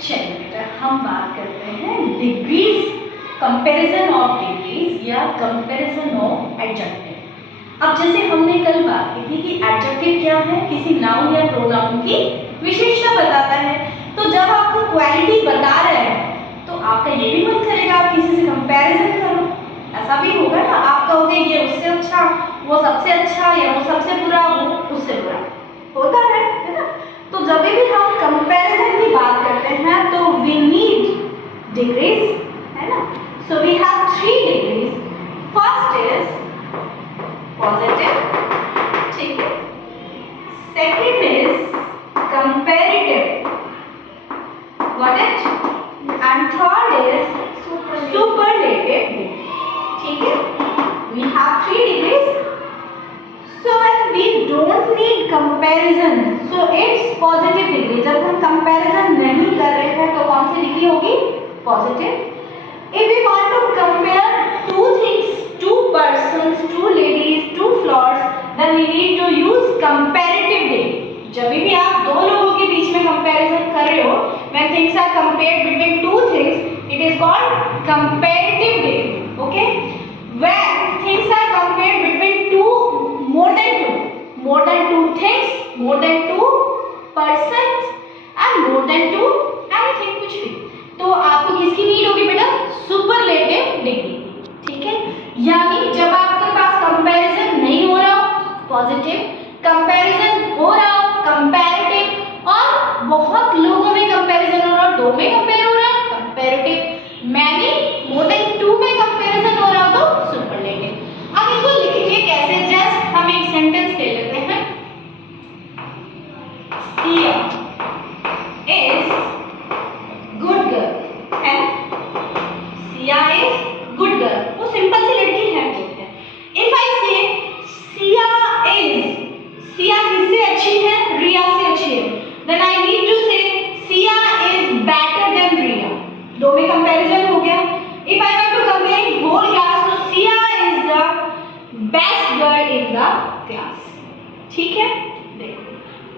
चलिए बेटा, हम बात करते हैं डिग्रीज, कंपैरिजन ऑफ डिग्रीज या कंपैरिजन ऑफ एडजेक्टिव। अब जैसे हमने कल बात की थी कि एडजेक्टिव क्या है, किसी नाउन या प्रोनाउन की विशेषता बताता है। तो जब आपको क्वालिटी बता रहे हैं तो आपका ये भी मन करेगा आप किसी से कंपैरिजन करो, ऐसा भी होगा ना। आप कहोगे ये उससे अच्छा, वो सबसे अच्छा, या वो सबसे बुरा, वो उससे बुरा, होता है ना। तो जब भी हम कंपैरिजन की बात करते हैं तो वी नीड डिग्रीज, है ना। So we have 3 degrees. First is positive, ठीक है। Second is comparative, got it. And third is superlative, ठीक है। We have 3 degrees. So when we don't need comparison, so it's positive degree. जब हम comparison नहीं कर रहे हैं तो कौन सी डिग्री होगी? Positive. If we want to compare two things, two persons, two ladies, two flowers, then we need to use comparative degree. जब भी आप दो लोगों के बीच में comparison कर रहे हो, when things are compared between two things, it is called comparative degree. Okay? When things are compared between more than two things, more than two persons and more than two anything, कुछ भी, तो आपको किसकी need होगी बेटा? Superlative degree, ठीक है। यानी जब आपके पास कंपैरिजन नहीं हो रहा पॉजिटिव, कंपैरिजन हो रहा कंपैरेटिव, और बहुत लोगों में कंपैरिजन हो रहा, दो में कंपेयर हो रहा comparative, many more than two में कंपैरिजन हो रहा तो सुपरलेटिव। अब इसको लिखिए कैसे, जस्ट हम एक सेंटेंस ले लेते हैं। सिया इज गुड गर्ल, है ना। सिया इज गुड गर्ल, वो सिंपल सी लड़की है बोलते हैं। इफ आई से सिया इज, सिया किससे अच्छी है? रिया से अच्छी है। Then I need to say Siya is better than Riya, दो में कंपैरिजन हो गया। If I want to compare whole class, तो Siya is the best girl in the class, ठीक है। देखो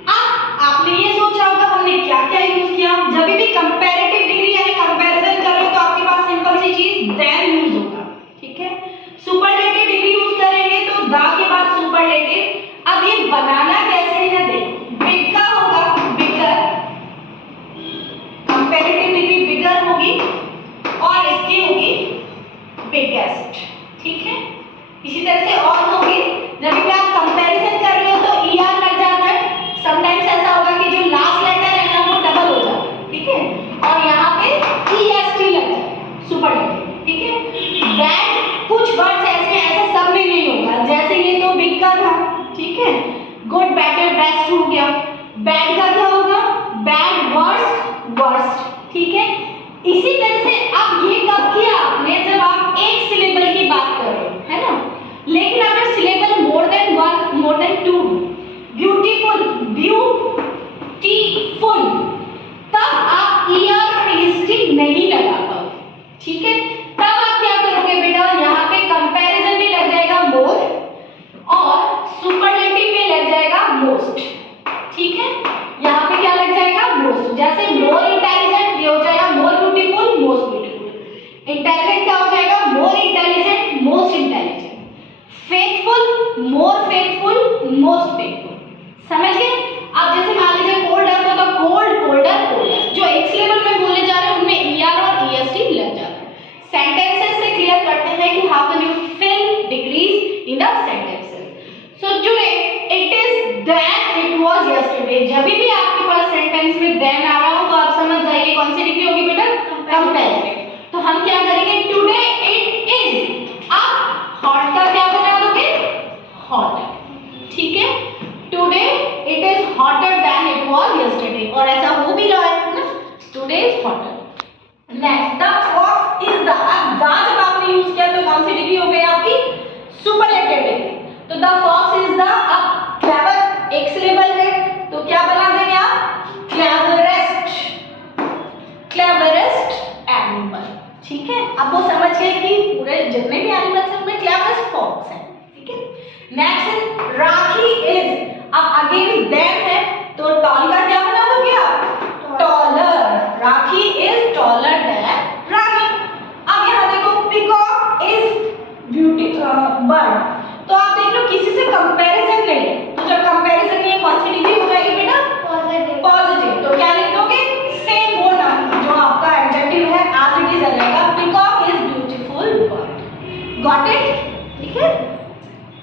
अब आपने ये सोचा होगा हमने क्या क्या यूज किया। जब भी कंपैरेटिव डिग्री यानी कंपैरिजन कर रहे हो तो आपके पास सिंपल सी चीज देन यूज होगा, ठीक है। सुपरलेटिव डिग्री यूज करेंगे तो द के बाद सुपरलेटिव। अब ये बनाना कैसे है, देखो बिग का होगा बिगर, कंपैरेटिव डिग्री बिगर होगी और इसकी होगी बिगेस्ट, ठीक है। इसी तरह से और होगी, जब भी आप कंपैरिजन कर रहे हो तो ईआर लग जाता है। समटाइम्स ऐसा होगा कि जो लास्ट लेटर है ना वो डबल हो जाता है, ठीक है, और यहाँ पे ईएसटी लग जाता है, सुपरलेटिव, ठीक है। दैट कुछ वर्ड्स ऐसे सब में नहीं होगा, जैसे ये तो बिग का था, ठीक है। गुड बेटर बेस्ट हो गया। बैड का क्या होगा? बैड वर्स्ट वर्स्ट, ठीक है। इसी तरह से अब ये कब किया आपने? जब आप एक सिलेबल की बात कर रहे हो, है ना। लेकिन अगर syllable more than one, more than two, beautiful, beautiful, तब आप ईआर और ईएसटी नहीं लगा पाओगे, ठीक है। तब आप क्या करोगे बेटा? यहाँ पे कंपैरिजन में लग जाएगा मोर और सुपरलेटिव में लग जाएगा मोस्ट, ठीक है। यहाँ पे क्या लग जाएगा? मोस्ट। जैसे मोर इंटेलिजेंट, ये हो जाएगा more beautiful, most beautiful. Intelligent क्या हो जाएगा? More intelligent, most intelligent. Faithful, more faithful, most faithful. समझ गए? अब जैसे मान लीजिए कोल्डर तो कोल्ड, कोल्डर, कोल्डर, जो एक सिलेबल में बोले जा रहे हैं उनमें ईआर और ईएसटी लग जाता है। सेंटेंसेस से क्लियर करते हैं कि how can you fill degrees in the sentences. So today it is then it was yesterday. जब भी आपके पास सेंटेंस में देन आ रहा हो तो आप समझ जाइए कौन सी डिग्री होगी बेटा? कंपैरेटिव। तो हम क्या करेंगे? Today it is. अब हॉट का क्या बना दोगे? हॉटर, ठीक है। Today it is hotter then it was yesterday, और ऐसा हो भी रहा है ना, today is hotter. Next the fox is the. अब द जब आपने यूज किया तो कौन सी डिग्री हो गई आपकी? Superlative degree. तो द फॉक्स इज द। अब क्लेवर एक सिलेबल है तो क्या बना देंगे आप? क्लेवरेस्ट, क्लेवरेस्ट एनिमल, ठीक है। अब वो समझ गए कि पूरे जितने भी एनिमल्स हैं उनमें क्लेवरेस्ट फॉक्स है, ठीक है। Next is rakhi is. अब अगेन देन है